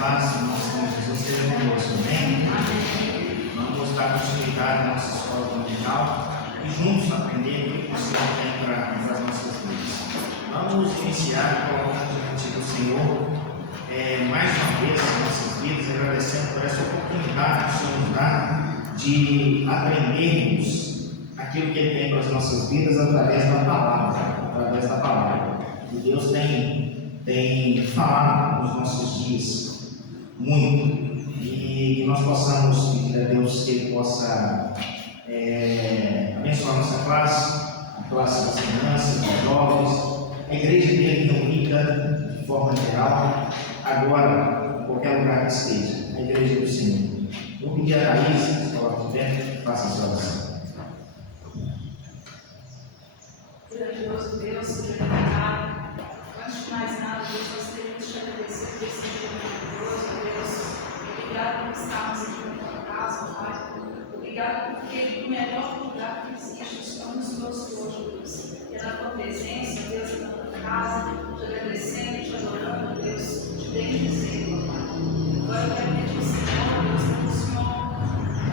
paz, irmãos, como Jesus esteja conosco, amém? Vamos dar continuidade à nossa escola dominical e juntos aprender o que o Senhor tem para as nossas vidas. Vamos iniciar colocando diante do Senhor mais uma vez as nossas vidas, agradecendo por essa oportunidade que o Senhor nos dá de aprendermos aquilo que Ele tem para as nossas vidas através da palavra. E Deus tem falado nos nossos dias muito, e que nós possamos pedir a Deus que Ele possa abençoar a nossa classe, a classe das crianças, dos jovens, a igreja dele reunida de forma geral, agora, em qualquer lugar que esteja, a igreja do Senhor. Vou pedir a Raíssa que coloque de pé, faça a sua oração. Grandioso Deus, seja obrigado. Antes de mais nada, Deus, nós queremos te agradecer por esse dia maravilhoso, Deus. Obrigado por estarmos aqui na tua casa, Pai. Obrigado porque o melhor lugar que existe, o Senhor nos trouxe hoje, Deus. E é na tua presença, Deus, na tua casa, te agradecendo, te adorando, Deus, te bendizendo, Pai. Agora eu quero pedir ao Senhor, Deus, que o Senhor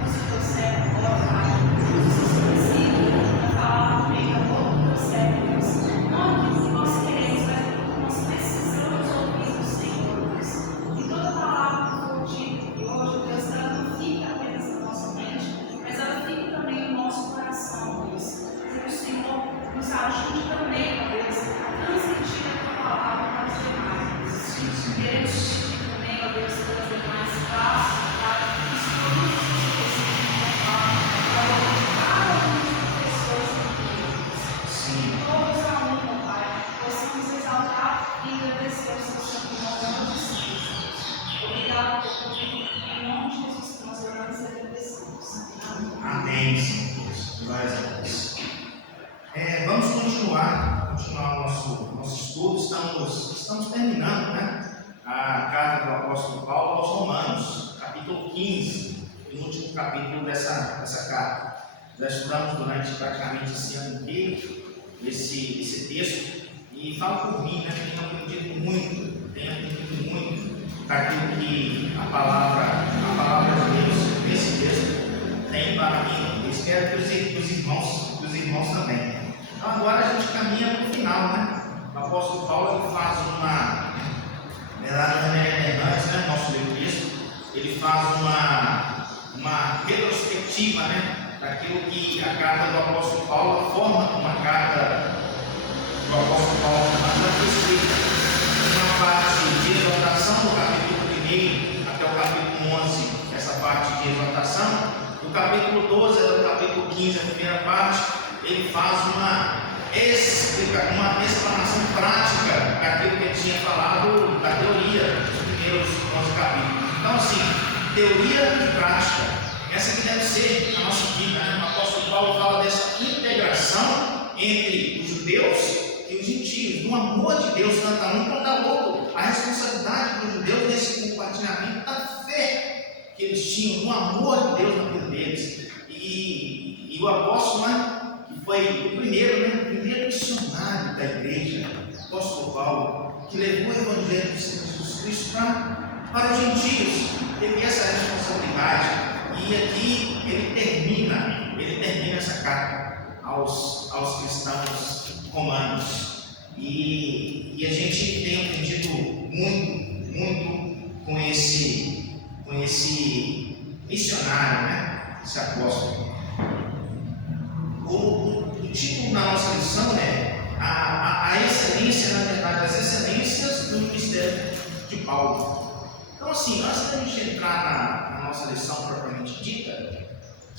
ouça o teu servo agora, Pai. Ouça os seus princípios, para falar no meio da boca do teu servo, Deus. Não aquilo que nós queremos, mas aquilo que nós precisamos ouvir do Senhor, Deus. E toda palavra que for dita aqui hoje, Deus, ela não fica apenas na nossa mente, mas ela fica também no nosso coração, Deus. Que o Senhor nos ajude também, Deus, a transmitir a tua palavra para os demais, Deus. Queremos pedir também, ó Deus, pelas demais classes, para que os produtos que você tem para cada uma das pessoas aqui, Deus. Todos a uma, Pai, possamos exaltar e agradecer o seu santo nome de Jesus. Obrigado por tudo. Em nome de Jesus, nós oramos e agradecemos. Amém, Senhor Deus. Glória a Deus. Vamos continuar o nosso estudo. Estamos terminando, a carta do apóstolo Paulo aos Romanos, capítulo 15, o último capítulo dessa carta. Já estudamos durante praticamente esse ano inteiro esse texto, e falo por mim, tenho aprendido muito daquilo que a palavra de Deus nesse texto tem para mim. Eu espero que os irmãos também. Então agora a gente caminha para o final, O apóstolo Paulo ele faz uma nosso texto, ele faz uma retrospectiva, daquilo que a carta do apóstolo Paulo forma uma carta do apóstolo Paulo, mas escrita uma parte de exortação do capítulo 1 até o capítulo 11, essa parte de exortação. Do capítulo 12 até o capítulo 15, a primeira parte, ele faz uma explanação prática daquilo que ele tinha falado da teoria dos primeiros 11 capítulos. Então, assim, teoria e prática, essa que deve ser a nossa vida. O apóstolo Paulo fala dessa integração entre os judeus e os gentios, do amor de Deus, tanto a um quanto a outro, a responsabilidade dos judeus nesse compartilhamento da fé que eles tinham, do amor de Deus na vida deles. E o apóstolo, que foi o primeiro missionário da igreja, o apóstolo Paulo, que levou o evangelho de Jesus Cristo para os gentios, teve essa responsabilidade. E aqui ele termina essa carta aos cristãos romanos. E a gente tem aprendido muito com esse missionário, esse apóstolo. O título da nossa lição é a excelência, na verdade, as excelências do ministério de Paulo. Então, assim, antes da gente entrar na nossa lição propriamente dita, o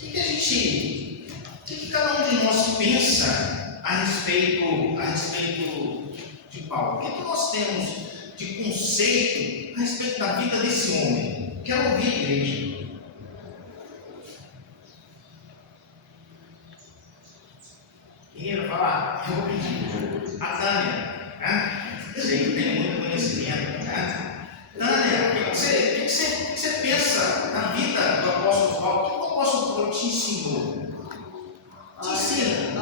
que cada um de nós pensa a respeito de Paulo? O que nós temos de conceito a respeito da vida desse homem? Quero ouvir a igreja. Quem vai falar? Eu vou pedir. A Tânia, sei que tem muito conhecimento, Tânia, o que você pensa na vida do apóstolo Paulo? O que o apóstolo Paulo te ensinou? Te ensina.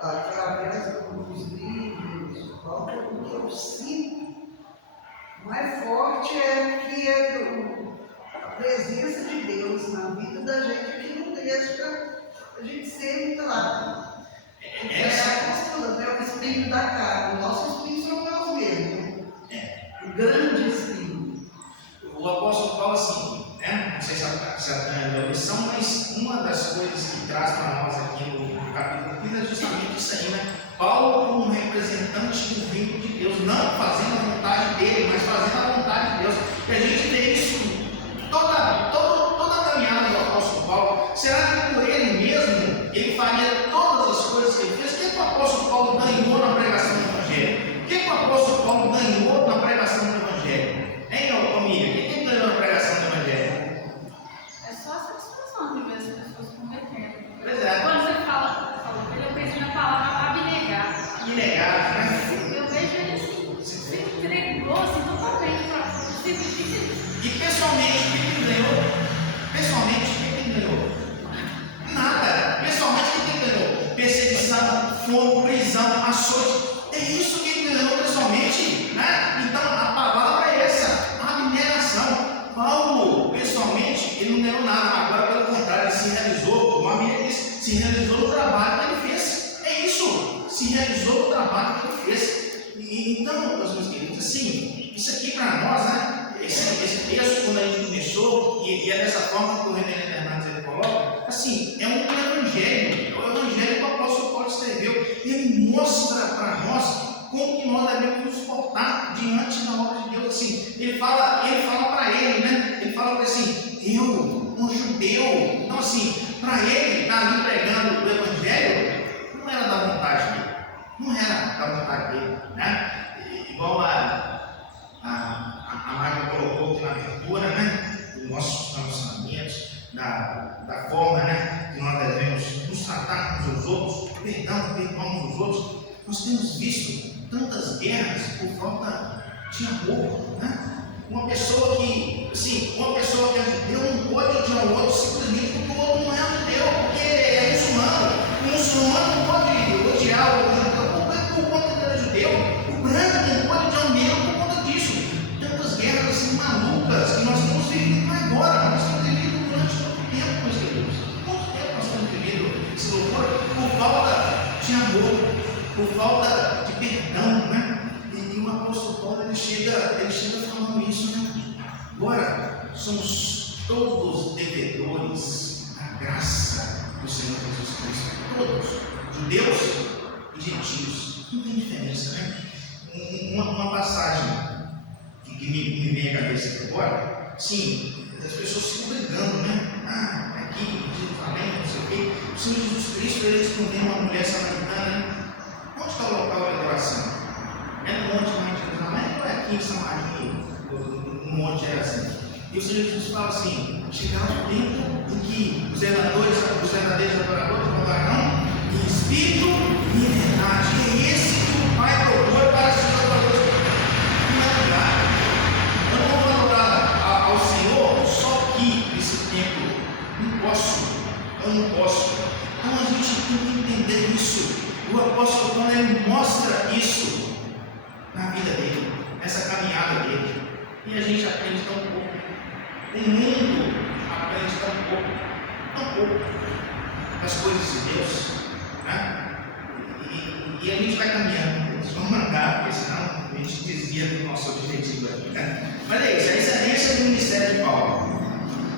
Através dos livros, o que eu sinto mais forte é que a presença de Deus na vida da gente que não deixa a gente ser muito lá. É a postura, né? O espinho da carne. O nosso espinho são nós mesmos. O grande espinho. O apóstolo Paulo, assim, né? Não sei se a lição, mas uma das coisas que traz para nós aqui no capítulo 15 é justamente isso aí, né? Paulo como representante do reino de Deus, não fazendo a vontade dele, mas fazendo a vontade de Deus. E a gente vê isso toda a caminhada do apóstolo Paulo. Será que por ele mesmo ele faria todas as coisas que ele fez? O que o apóstolo Paulo ganhou na pregação do Evangelho? O que o apóstolo Paulo ganhou na pregação do Evangelho? Hein, família? O que ganhou na pregação do Evangelho? É só a satisfação de ver as pessoas convertendo. Pois é. Quando você fala dele, eu penso na palavra abnegar. Abnegar, né? Eu vejo ele assim, se entregou assim, totalmente para o serviço de Deus. E pessoalmente, o que ele ganhou? Pessoalmente, o que ele ganhou? Nada. Pessoalmente, o que ele ganhou? Perseguição, fogo, prisão, açoite. É isso que ele ganhou pessoalmente, né? Então, a palavra é essa, a abnegação. Paulo, pessoalmente, ele não ganhou nada. Agora, pelo contrário, ele se realizou, como a Bíblia diz, se realizou no trabalho que ele fez. É isso, se realizou no trabalho que ele fez. Então, meus queridos, assim, isso aqui para nós, né? Esse texto, quando a gente começou, e é dessa forma que o reverendo Hernandes ele coloca, assim, é um evangelho, é o evangelho que o apóstolo Paulo escreveu, e ele mostra para nós como que nós devemos nos portar diante da obra de Deus. Assim, ele fala para ele, né? Ele fala para ele assim, eu, um judeu. Então, assim, para ele estar ali pregando o evangelho, não era da vontade dele, não era da vontade dele, né? Igual a Marga colocou aqui na abertura, né? Dos nossos relacionamentos, da forma, né? Que nós devemos nos tratar uns aos outros, perdoar uns aos outros. Nós temos visto tantas guerras por falta de amor, né? Uma pessoa que é judeu não pode odiar o outro simplesmente porque o outro não é judeu, porque é muçulmano. O muçulmano não pode odiar o judeu por conta que ele é judeu. O branco não pode odiar o negro por conta disso. Tantas guerras assim malucas que nós estamos vivendo agora, nós estamos vivendo durante muito tempo, meus queridos. Quanto tempo nós estamos vivendo esse louvor? Por falta de amor, por falta de perdão, né? E o apóstolo Paulo ele chega falando isso, né? Agora, somos todos devedores da graça do Senhor Jesus Cristo. Todos, judeus e gentios. Não tem diferença, né? Uma passagem que me vem à cabeça aqui agora, sim, as pessoas ficam brigando, né? Aqui, Jerusalém, não sei o quê. O Senhor Jesus Cristo, ele respondeu uma mulher samaritana, né? Onde está o local de adoração? É no monte lá em Jerusalém ou é aqui em Samaria, no monte Gerazim? E o Senhor Jesus fala assim: chegará um tempo em que os verdadeiros adoradores adorarão em espírito e em verdade. E é esse que o Pai procura para seus adoradores. Não é lugar. Eu não vou adorar ao Senhor só aqui nesse tempo. Eu não posso. Então a gente tem que entender isso. O apóstolo Paulo ele mostra isso na vida dele, nessa caminhada dele. E a gente aprende tão pouco. O mundo aprende tão pouco das coisas de Deus, né? E a gente vai caminhando, vamos andar, porque senão a gente desvia do nosso objetivo aqui, né? Mas é isso, esse é o ministério de Paulo.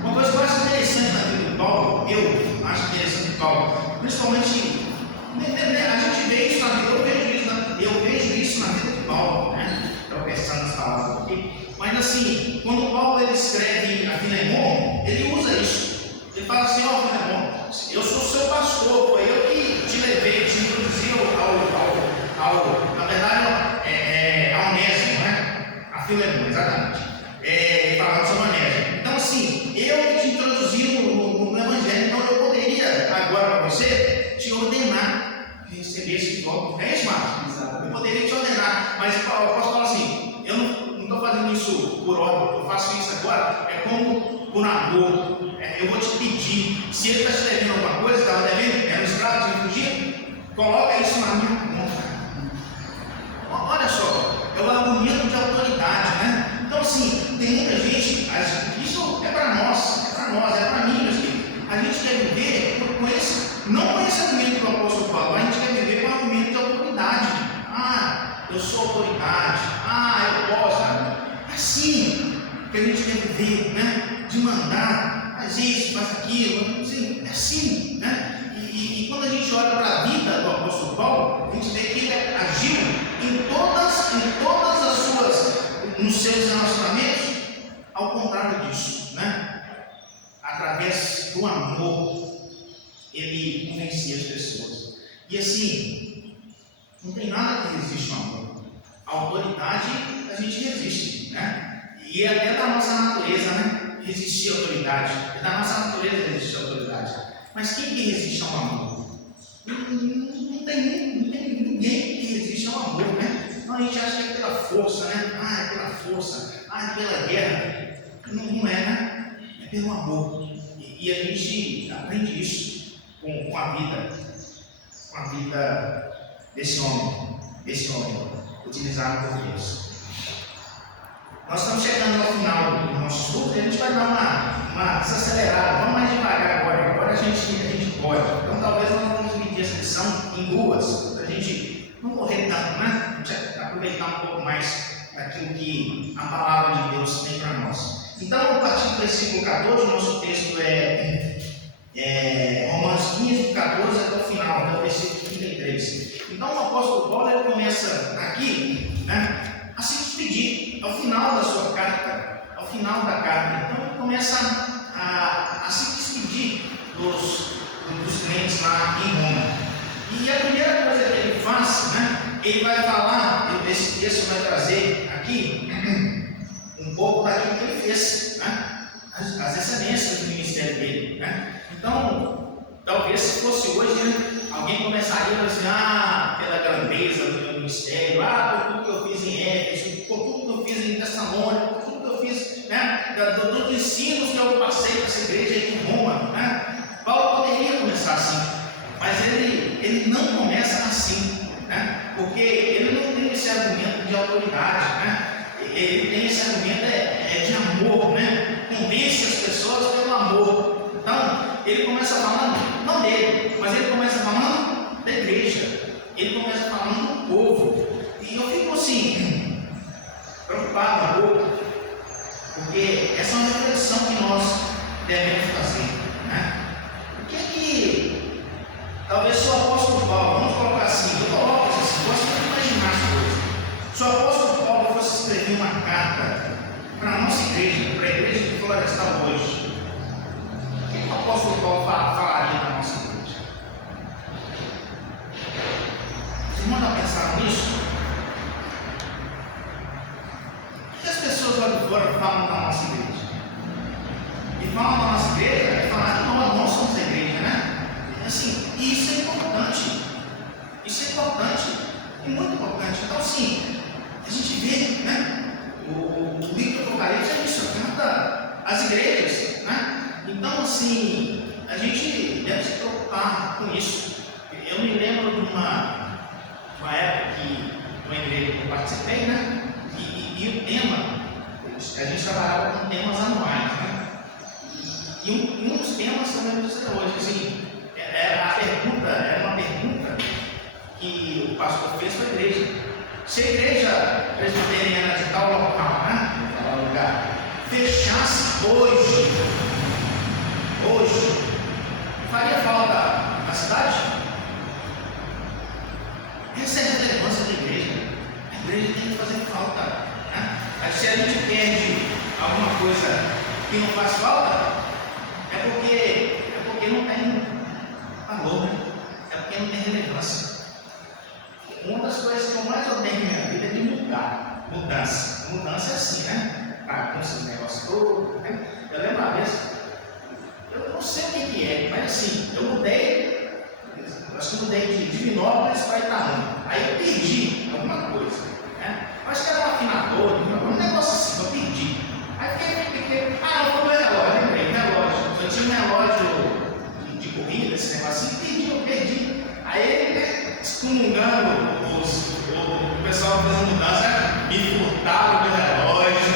Uma coisa que eu acho interessante na vida de Paulo, eu acho interessante de Paulo, principalmente, a gente vê isso na vida, eu vejo isso na vida de Paulo, né? Tropeçando as palavras aqui. Mas assim, quando Paulo ele escreve a Filemon, ele usa isso. Ele fala assim: ó, Filemon, eu sou seu pastor, foi eu que te levei, te introduzi na verdade, a Onésimo, né? A Filemon, exatamente. Falando sobre Onésimo. Então, assim, eu que te introduzi no Evangelho, então eu poderia, agora para você, te ordenar que recebesse de volta. É isso, Marcos? Eu poderia te ordenar, mas eu posso falar assim: eu não estou fazendo isso por ordem, eu faço isso agora, como por amor. Eu vou te pedir, se ele está te devendo alguma coisa, estava devendo, era um escravo, te fugir, coloca isso na minha conta. Olha só, é o argumento de autoridade, né? assim, tem muita gente, isso é para nós, é para mim, meus queridos. A gente quer viver não com esse argumento do apóstolo Paulo, a gente quer viver com o argumento de autoridade. Ah, eu sou autoridade, eu posso. Assim que a gente quer viver, né? De mandar, faz isso, faz aquilo, assim, é assim, né? E quando a gente olha para a vida do apóstolo Paulo, a gente vê que ele agiu nos seus relacionamentos, ao contrário disso, né? Através do amor, ele convencia as pessoas. E assim, não tem nada que resiste ao amor. A autoridade a gente resiste, né? E é até da nossa natureza, né? Resistir à autoridade. É da nossa natureza resistir à autoridade. Mas quem que resiste ao amor? Não tem ninguém que resiste ao amor, né? Então a gente acha que é pela força, né? É pela força, é pela guerra. Não é, né? É pelo amor. E a gente aprende isso com a vida desse homem utilizado por Deus. Nós estamos chegando ao final do nosso estudo e a gente vai dar uma desacelerada. Vamos mais devagar agora. Agora a gente pode. Então talvez nós vamos dividir essa lição em duas, para a gente não correr tanto, né? A gente aproveitar um pouco mais daquilo que a palavra de Deus tem para nós. Então, a partir do versículo 14, o nosso texto é Romanos 15, 14 até o final, até o versículo 33. Então, o apóstolo Paulo ele começa aqui, né, a se despedir ao final da sua carta, ao final da carta. Então, ele começa a se despedir dos crentes lá em Roma. E a primeira coisa que ele faz, né, ele vai falar, esse texto vai trazer aqui um pouco daquilo que ele fez, né, as excelências do ministério dele, né. Então, talvez se fosse hoje, né, alguém começaria a dizer, pela grandeza do meu ministério, por tudo que eu fiz em Éfeso, por tudo que eu fiz em Tessalônica, por tudo que eu fiz, né, dos ensinos que eu passei para essa igreja em Roma, né. Paulo poderia começar assim, mas ele não começa assim, né, porque ele não tem esse argumento de autoridade, né, ele tem esse argumento de amor, né, convence as pessoas pelo amor. Então, ele começa falando, não dele, mas ele começa falando da igreja, ele começa falando do povo. E eu fico assim, preocupado um pouco, porque essa é uma reflexão que nós devemos fazer, né? O que talvez se o apóstolo Paulo, vamos colocar assim, eu coloco isso assim, gosto de imaginar as coisas. Se o apóstolo Paulo fosse escrever uma carta para a nossa igreja, para a igreja de Florestal hoje, o que o apóstolo Paulo falaria na nossa igreja? Vocês mandam pensar nisso? O que as pessoas lá de fora falam da nossa igreja? E falam da nossa igreja, e falam que nós somos a igreja, né? Assim, e isso é importante. Isso é importante. É muito importante. Então, assim, a gente vê, né? O livro do Apocalipse é isso, canta as igrejas, né? Então, assim, a gente deve se preocupar com isso. Eu me lembro de uma época que uma igreja que eu participei, né? E o tema, a gente trabalhava com temas anuais, né? E um dos temas também até hoje, assim, era uma pergunta que o pastor fez para a igreja. Se a igreja presbiteriana de tal local, né, tal lugar, fechasse hoje, faria falta na cidade? Essa é a relevância da igreja. A igreja tem que fazer falta, né? Mas se a gente perde alguma coisa que não faz falta, é porque não tem valor, né? É porque não tem relevância. Uma das coisas que eu mais odeio na minha vida é de mudar. Mudança é assim, né? Com esses negócios todos, né? Eu lembro uma vez, eu não sei o que é, mas assim, eu mudei, acho que mudei de Divinópolis para Itaúna. Aí eu perdi alguma coisa, né? Acho que era um afinador, um negócio assim, eu perdi. Aí fiquei, não foi meu relógio, lembrei, relógio. Eu tinha um relógio de corrida, esse negocinho, eu perdi. Aí, né, excomungando o pessoal fazendo mudança, me furtaram meu relógio,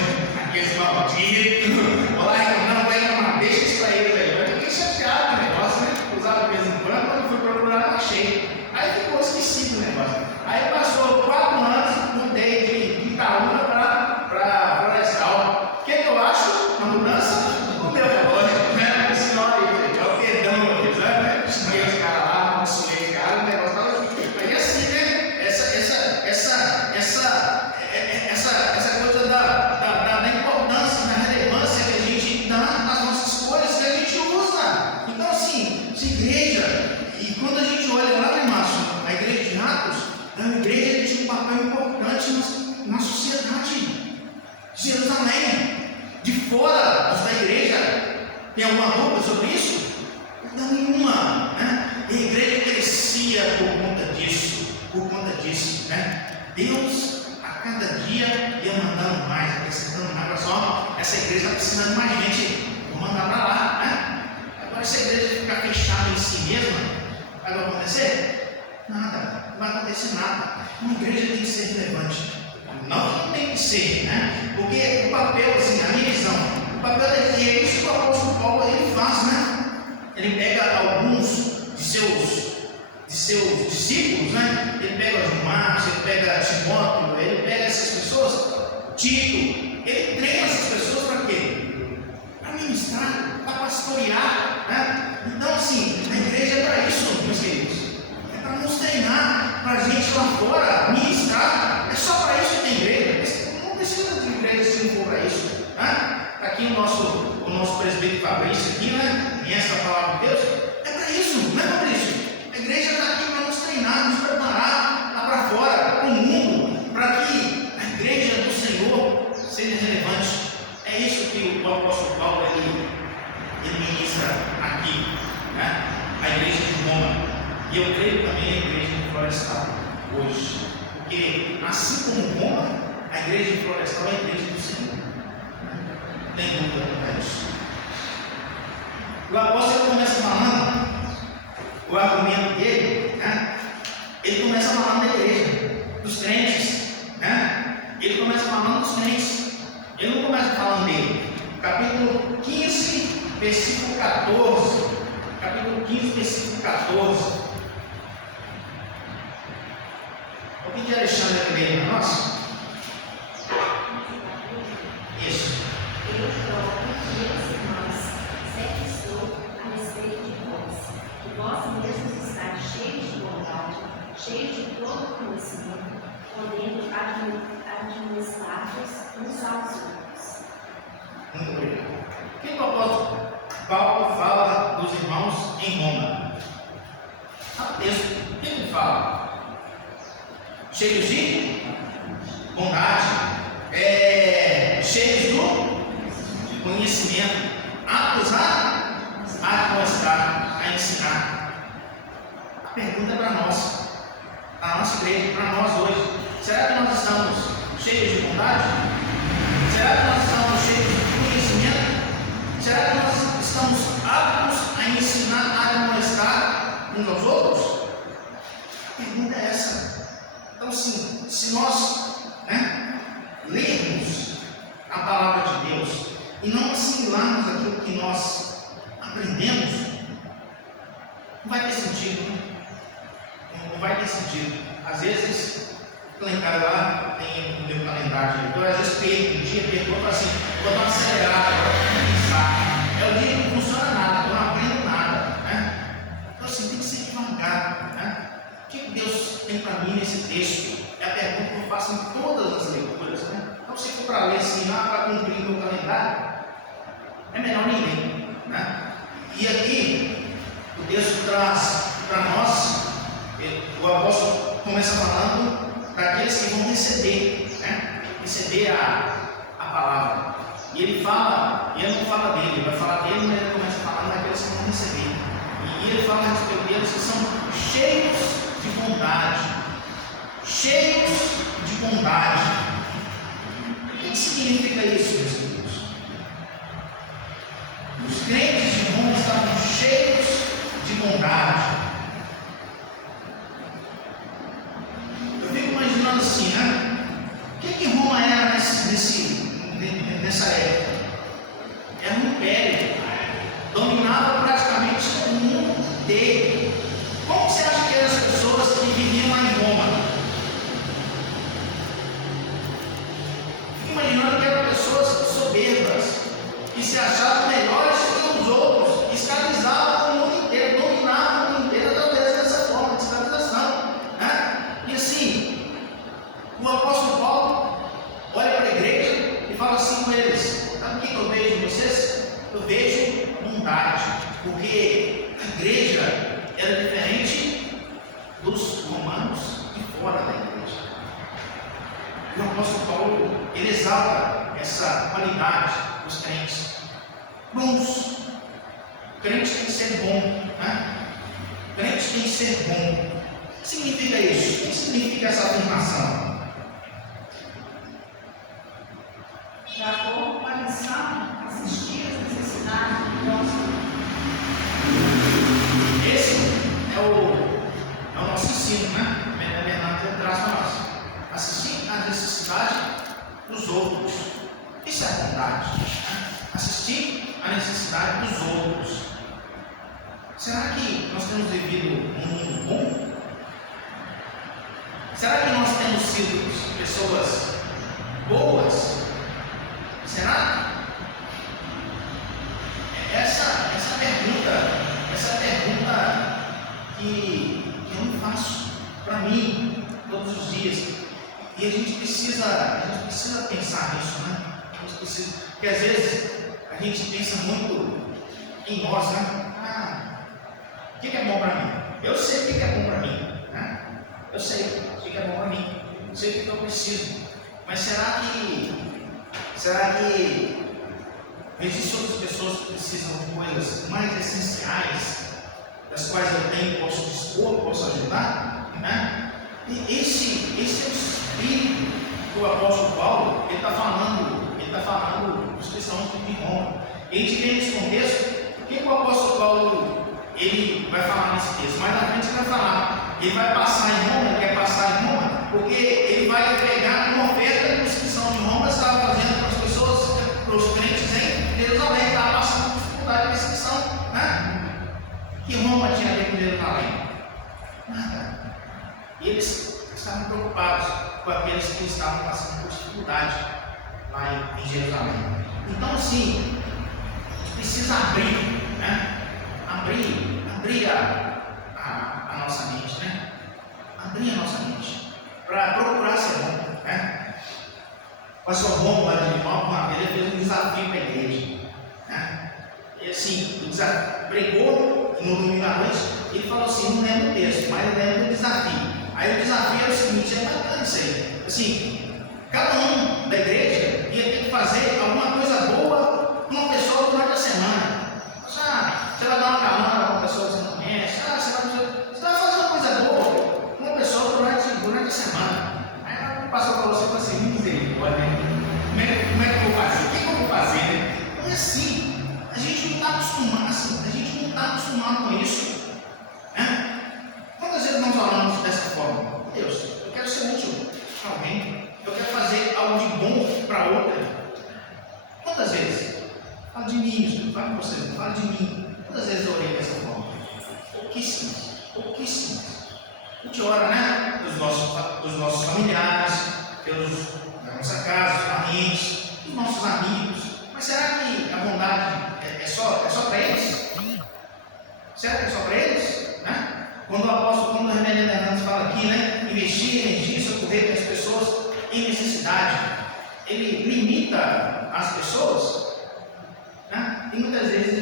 maldito. Vou lá reclamar, vai reclamar, deixa isso pra eles aí. Eu fiquei chateado com o negócio, né? Usava de vez em quando, quando fui procurar, não achei. Aí ficou esquecido o negócio. Aí passou 4 anos, mudei de Itaúna para Florestal. O que eu acho? Uma mudança? O meu relógio, né? A senhora aí, é o perdão, né? Xinguei os caras lá, consulei os caras, o negócio tava aqui. Mas é assim, né? Essa coisa da importância, da relevância que a gente dá nas nossas escolhas que a gente usa. Então, assim, essa igreja, e quando a gente olha lá, né, Márcio, a igreja de Atos, é uma igreja que tinha um papel importante na sociedade de Jerusalém. De fora da igreja, tem alguma dúvida sobre isso? Não, nenhuma, né? E a igreja crescia por conta disso, né? Deus, a cada dia, ia mandando mais, acrescentando mais. Olha só, essa igreja está precisando de mais gente, vou mandar para lá, né? Agora, essa igreja ficar fechada em si mesma, vai acontecer? Nada, não vai acontecer nada. Uma igreja tem que ser relevante. Não tem que ser, né? Porque o papel, assim, a minha visão, o papel é isso que o apóstolo Paulo ele faz, né? Ele pega alguns de seus discípulos, né? Ele pega os Marcos, ele pega Timóteo, ele pega essas pessoas, Tito, ele treina essas pessoas para quê? Para ministrar, para pastorear, né? Então, assim, a igreja é para isso, meus queridos. É para nos treinar, para a gente lá fora ministrar. É só para isso que tem igreja. Não precisa de igreja se não for para isso, né? Aqui o nosso presbítero Fabrício, aqui, né? Conhece a palavra de Deus? É para isso, não é para isso. A igreja está aqui para nos treinar, nos preparar lá para fora, para o mundo, para que a igreja do Senhor seja relevante. É isso que o apóstolo Paulo ele ministra aqui, né? A igreja de Roma. E eu creio também a igreja de Florestal hoje. Porque assim como Roma, a igreja de Florestal é a igreja do Senhor. Não tem dúvida quanto a isso. O apóstolo começa falando, o argumento dele, né? Ele começa falando da igreja, dos crentes, né? Ele começa falando dos crentes. Ele não começa falando dele. Capítulo 15, versículo 14. Capítulo 15, versículo 14. Vou pedir a Alexandre a ler para nós. Isso. Eu próprio, meus irmãos, sempre estou a respeito de vós, e vós mesmos estáis cheios de bondade, cheios de todo conhecimento, podendo administrar-vos uns aos outros. Muito obrigado. O que o apóstolo Paulo fala dos irmãos em Roma? O texto, o que ele fala? Cheios de bondade, cheios de conhecimento, aptos a mostrar, a ensinar. A pergunta é para nós, a nossa igreja, para nós hoje. Será que nós estamos cheios de bondade? Será que nós estamos cheios de conhecimento? Será que nós estamos aptos a ensinar, a demonstrar uns aos outros? A pergunta é essa. Então, sim, se nós lermos a palavra de Deus e não assimilarmos aquilo que nós aprendemos, não vai ter sentido, né? Não vai ter sentido. Às vezes, lá em casa lá tem o meu calendário, então às vezes perco um dia, eu falo assim, vou dar uma acelerada, vou pensar. É o dia que não funciona nada, eu não aprendo nada, né? Então assim, tem que ser devagar, né? O que Deus tem para mim nesse texto? É a pergunta que eu faço em todas as leituras, né? Então se for para ler assim, para cumprir o meu calendário, é melhor nem ler, né? E aqui, o texto traz para nós, o apóstolo começa falando daqueles que vão receber, né? Receber a palavra. E ele fala, e ele não fala dele, ele vai falar dele, mas ele começa falando daqueles que vão receber. E ele fala a respeito deles que são cheios de bondade. Cheios de bondade. O que significa isso, meus queridos? Os crentes de Roma estavam cheios de bondade. Eu fico imaginando assim, né? O que Roma era nessa época? era um império, dominava praticamente o mundo inteiro. Como você acha que eram as pessoas que viviam lá em Roma? Fico imaginando que eram pessoas soberbas, que se achavam melhores que os outros, escravizavam o mundo inteiro, dominavam o mundo inteiro através dessa forma de escravização, né? E assim, o apóstolo Paulo olha para a igreja e fala assim com eles: sabe o que eu vejo em vocês? Eu vejo bondade, porque a igreja era diferente dos romanos de fora da igreja. E o apóstolo Paulo, ele exalta essa qualidade dos crentes bons. O crente tem que ser bom, né? O crente tem que ser bom. O que significa isso? O que significa essa afirmação? De acordo com a missão, assistir às necessidades do próximo. Esse é o nosso ensino, né? A Bernardo traz para nós. Assistir às necessidades dos outros. Isso é bondade, né? Assistir à necessidade dos outros. Será que nós temos vivido um mundo bom? Será que nós temos sido pessoas boas? Será? Essa pergunta que eu me faço para mim todos os dias. E a gente precisa pensar nisso, né? Porque às vezes a gente pensa muito em nós, né? O que é bom para mim? Eu sei o que é bom para mim, né? Eu sei o que é bom para mim. Eu sei o que eu preciso. Mas será que existem outras pessoas que precisam de coisas mais essenciais, das quais eu tenho, posso dispor, posso ajudar, né? E esse é o espírito que o apóstolo Paulo está falando dos cristãos de Roma. E a gente vê nesse contexto, o que o apóstolo Paulo ele vai falar nesse texto? Mais na frente ele vai falar, ele vai passar em Roma, ele quer passar em Roma, porque ele vai pegar uma oferta que os cristãos de Roma estavam fazendo para as pessoas, para os crentes em Jerusalém, estavam passando por dificuldade de perseguição, né? Que Roma tinha a ver com Jerusalém? Nada. E eles estavam preocupados com aqueles que estavam passando por dificuldade lá em Jerusalém. Então, assim, a gente precisa abrir, né? Abrir a nossa mente, né? Abrir a nossa mente para procurar ser bom, né? O pastor Romo, lá de Limão, uma vez ele fez um desafio para a igreja, né? E assim, ele pregou no domingo à noite, ele falou assim, não lembro o texto, mas eu lembro do desafio. Aí o desafio era o seguinte, é bacana isso aí, assim, cada um da igreja ia ter que fazer alguma coisa boa para uma pessoa durante a semana. Você vai dar uma carona para uma pessoa que você não conhece, você vai fazer uma coisa boa para uma pessoa durante a semana. Aí o pastor falou assim, misericórdia, como é que eu vou fazer? O que eu vou fazer? Né? Não é assim, a gente não está acostumado com isso. Né? Quantas vezes nós falamos dessa forma? Deus, eu quero ser útil para alguém, eu quero fazer algo de bom para outra. Quantas vezes? Fala de mim, Jesus, fala de você, fala de mim. Quantas vezes eu orei dessa forma? Pouquíssimas. A gente ora, né? Pelos nossos familiares, da nossa casa, os parentes, os nossos amigos. Mas será que a bondade é só para eles? Será que é só para eles? Né? Quando o Reverendo Hernandes fala aqui, né? Investir energia, socorrer as pessoas em necessidade, ele limita as pessoas. Né? E muitas vezes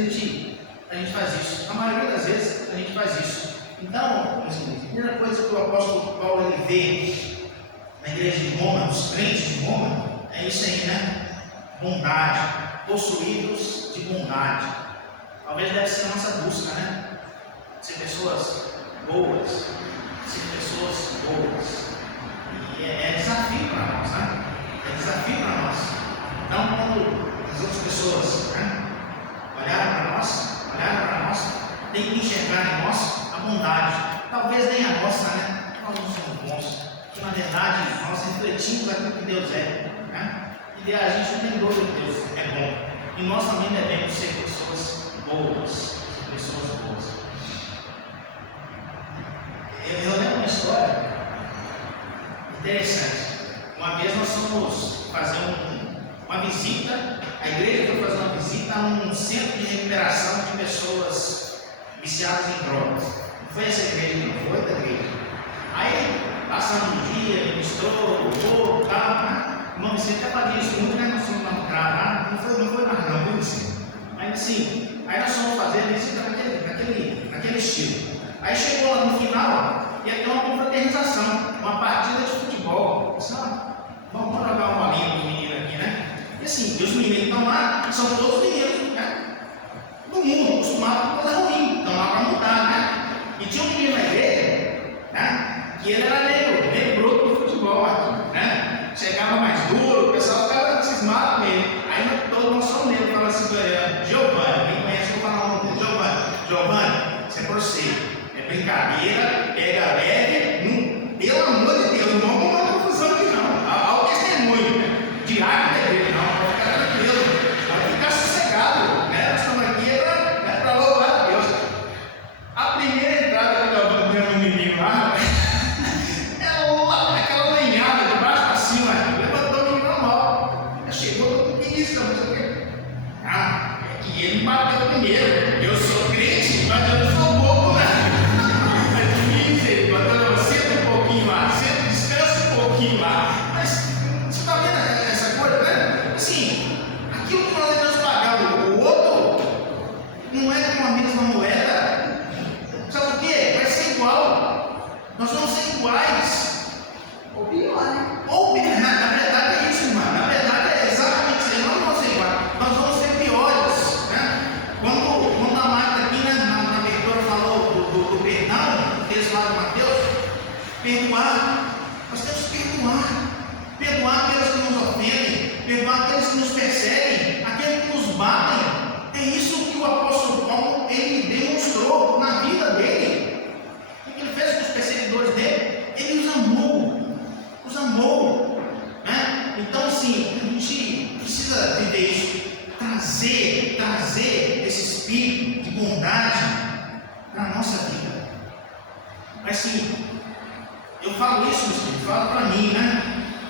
a gente faz isso. A maioria das vezes a gente faz isso. Então, assim, a primeira coisa que o apóstolo Paulo ele vê na igreja de Roma, nos crentes de Roma, é isso aí, né? Bondade, possuídos de bondade. Talvez deve ser a nossa busca, né? Ser pessoas boas. E é desafio para nós, né? É desafio para nós. Então, quando as outras pessoas, né, olharam para nós, tem que enxergar em nós a bondade. Talvez nem a nossa, né? Nós não somos bons. Porque, na verdade, nós refletimos aquilo que Deus é. Né? E a gente não tem dúvida que Deus é bom. E nós também devemos ser pessoas boas. Pessoas boas. Eu lembro uma história interessante. Uma vez nós fomos fazer uma visita, a igreja foi fazer uma visita a um centro de recuperação de pessoas viciadas em drogas. Não foi essa igreja, não foi outra igreja. Aí, passando um dia, ministrou, louvor, tal, né? Irmão Vicente até fazia isso muito, né? Nós fomos lá, não foi mais não, viu, Vicente? Mas assim, aí nós fomos fazer a visita naquele estilo. Aí chegou lá no final, ia ter uma confraternização, uma partida de futebol. Vamos jogar uma bolinha com os meninos aqui, né? E assim, os meninos que estão lá são todos meninos, né? Do mundo, acostumados com coisa ruim, estão lá para mudar, né? E tinha um menino na igreja, né? Que ele era meio bruto do futebol aqui, né? Chegava mais duro, o pessoal ficava cismado com ele. Aí todo mundo só nele falava assim: Giovanni, quem conhece, eu vou falar o nome dele: Giovanni, isso é por você. É brincadeira, pega leve, pelo amor de Deus, não vamos uma confusão aqui não. Ao testemunho, né? Diário da igreja, não, pode ficar tranquilo, pode ficar sossegado, né? Nós estamos aqui para louvar a Deus. A primeira entrada do menino lá, aquela lenhada de baixo para cima, levantou o menino normal. Chegou todo isso, não sei o quê. É que ele bateu primeiro. Eu sou crente, mas eu não sou bobo, né? Senta um pouquinho lá, descansa um pouquinho lá. Mas você está vendo essa coisa, né? Assim, aquilo que nós devemos pagar o outro não é com a mesma moeda. Sabe o quê? Vai ser igual. Nós vamos ser iguais. Ou pior, né? Ou na verdade é isso, irmã. Na verdade é exatamente isso. Nós não vamos ser iguais. Nós vamos ser piores, né? Quando a Marta aqui, né, na abertura falou do perdão, que eles falam de Mateus, perdoar, nós temos que perdoar aqueles que nos ofendem, perdoar aqueles que nos perseguem, aqueles que nos batem. É isso que o apóstolo Paulo ele demonstrou na vida dele. O que ele fez com os perseguidores dele? Ele os amou, né? Então assim, a gente precisa viver isso, trazer esse espírito de bondade para a nossa vida. Mas sim, eu falo isso, meu Espírito, falo para mim, né?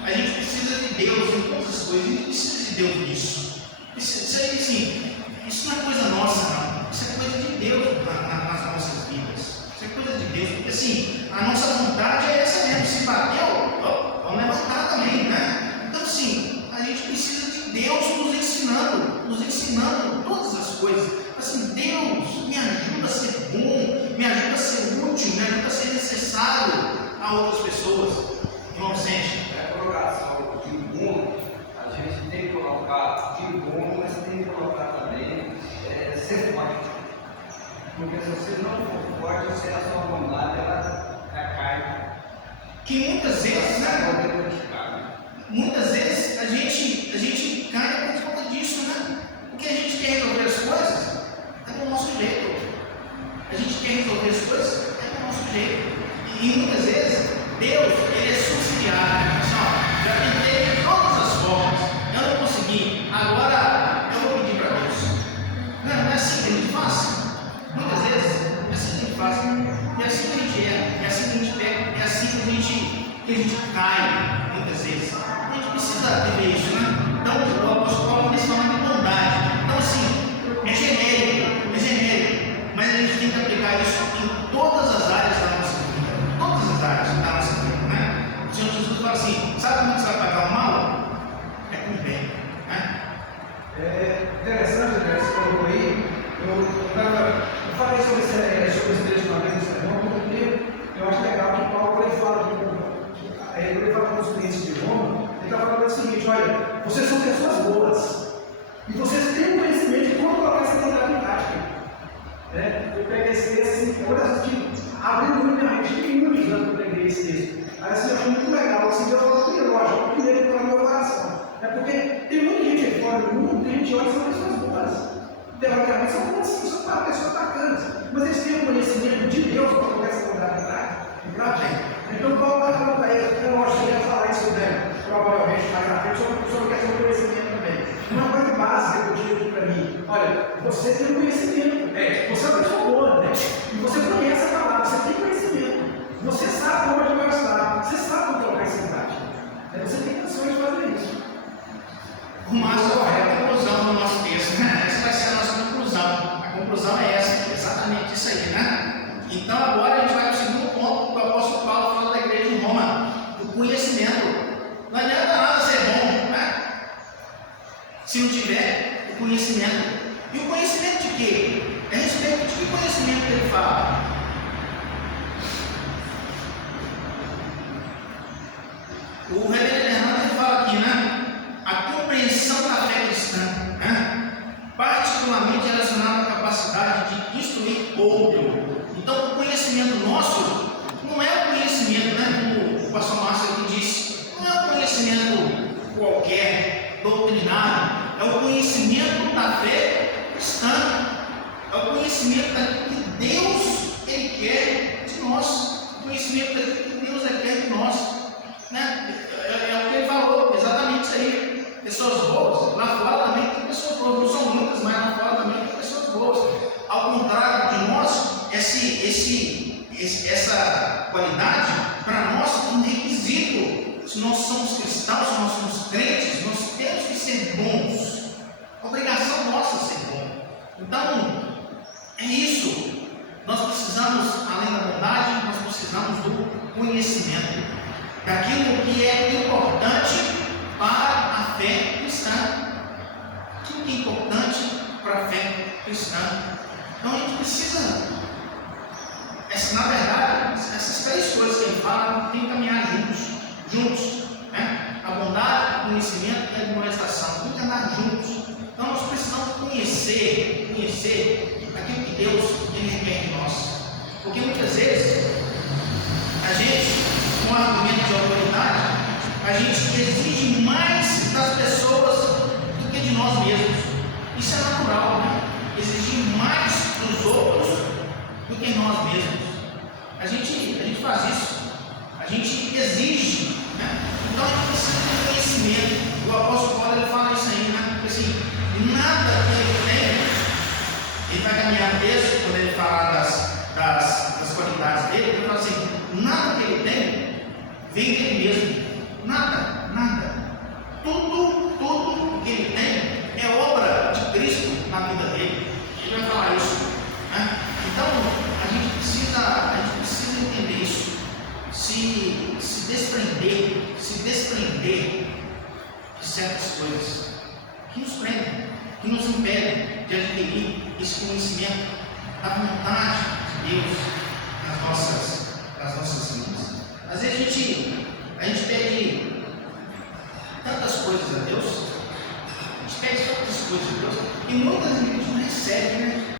A gente precisa de Deus em todas as coisas, a gente precisa de Deus nisso. Isso aí, sim, isso não é coisa nossa, não. Isso é coisa de Deus nas nossas vidas. Isso é coisa de Deus, porque assim, a nossa vontade é essa mesmo. Se bateu, vamos levantar também, né? Então, assim, a gente precisa de Deus nos ensinando todas as coisas. Assim, Deus me ajuda a ser bom, me ajuda a ser útil, me ajuda a ser necessário a outras pessoas. Irmão Vicente. A colocação de bom, a gente tem que colocar de bom, mas tem que colocar também ser forte. Porque se você não for forte, você a sua vontade ela cai. Que muitas vezes, né? Muitas vezes a gente cai por conta disso, né? Porque a gente quer resolver as coisas é do nosso jeito. A gente quer resolver as coisas é do nosso jeito. E muitas vezes Deus, ele é subsidiário. Assim, já tentei de todas as formas, eu não consegui. Agora eu vou pedir para Deus. Não é assim que a gente faz? Muitas vezes é assim que a gente faz. É assim que a gente é assim que a gente pega, é assim que a gente cai. Muitas vezes a gente precisa viver isso, né? Então o apóstolo Paulo menciona de bondade. Então assim, é genérico, mas a gente tem que aplicar isso em todas as áreas da nossa vida. Todas as áreas da nossa vida, né? O Senhor Jesus fala assim: sabe como você vai pagar o mal? É com o bem, né? É interessante, né? Você colocou aí. Eu falei sobre esse texto uma vez no sermão, porque eu acho legal que Paulo, quando ele fala com os clientes de Roma, ele está falando o seguinte: olha, vocês são pessoas boas e vocês têm o conhecimento de como colocar essa bondade em prática. Né? Eu peguei esse texto assim, uma das coisas que abriu muito minha mente, fiquei muitos anos para peguei esse texto. Aí assim, eu achei muito legal, assim, eu falei, lógico, eu queria entrar no meu coração. É porque tem muita gente aí fora do mundo que a gente olha e são pessoas boas. Teoricamente são boas, sim, são pessoas bacanas, mas eles têm o conhecimento de Deus para colocar essa bondade em prática. Então, Paulo está falando para eles, eu acho que ia falar isso, né? Provavelmente mais à frente, sobre a questão do conhecimento também. Uma coisa básica que eu digo aqui para mim Olha, você tem conhecimento. Você é uma pessoa boa, né? E você conhece a palavra, você tem conhecimento. Você sabe onde vai estar, você sabe como colocar esse cidade. Você tem condições de fazer isso. O Márcio é a conclusão do nosso texto, né? Essa vai ser a nossa conclusão. A conclusão é essa, exatamente isso aí, né? Então agora a gente vai para o segundo ponto que o apóstolo Paulo fala da igreja de Roma, do conhecimento. Não adianta nada ser bom, né? Se não tiver o conhecimento. E o conhecimento de quê? É a respeito de que conhecimento que ele fala? O reverendo Hernando ele fala aqui, né? A compreensão da fé cristã, né? Particularmente relacionada à capacidade de instruir outro. Então, o conhecimento nosso não é o conhecimento, né? Como o pastor Márcio aqui disse, não é um conhecimento qualquer, doutrinário, é o conhecimento da fé cristã, é o conhecimento daquilo que Deus ele quer de nós, o conhecimento daquilo que Deus ele quer de nós, né? É o que ele falou, exatamente isso aí. Pessoas boas, lá fora também tem pessoas boas, não são muitas, mas lá fora também tem pessoas boas. Ao contrário de nós, essa qualidade, para nós, é um requisito. Se nós somos cristãos, se nós somos crentes, nós temos que ser bons. A obrigação nossa é ser bom. Então, é isso. Nós precisamos, além da bondade, nós precisamos do conhecimento, daquilo que é importante para a fé cristã. Aquilo que é importante para a fé cristã. Então a gente precisa, na verdade, essas três coisas que ele fala tem que caminhar juntos, né? A bondade, o conhecimento e a admoestação, tem que andar juntos. Então nós precisamos conhecer aquilo que Deus ele requer de nós. Porque muitas vezes a gente, com argumento de autoridade, a gente exige mais das pessoas do que de nós mesmos. Isso é natural, né? Exigir mais dos outros do que nós mesmos. A gente faz isso. A gente exige, né? Então a gente precisa ter conhecimento. O apóstolo Paulo ele fala isso aí, né? Porque assim, nada que ele tem, ele vai caminhar texto quando ele falar das qualidades dele, ele fala assim, nada que ele tem vem dele mesmo. Nada. Tudo que ele tem é obra de Cristo na vida dele. Ele vai falar isso, né? Então, a gente precisa entender isso. Se desprender de certas coisas que nos prendem, que nos impedem de adquirir esse conhecimento da vontade de Deus nas nossas vidas. Às vezes a gente pede tantas coisas a Deus, a gente pede tantas coisas a Deus, e muitas vezes a gente não recebe, né?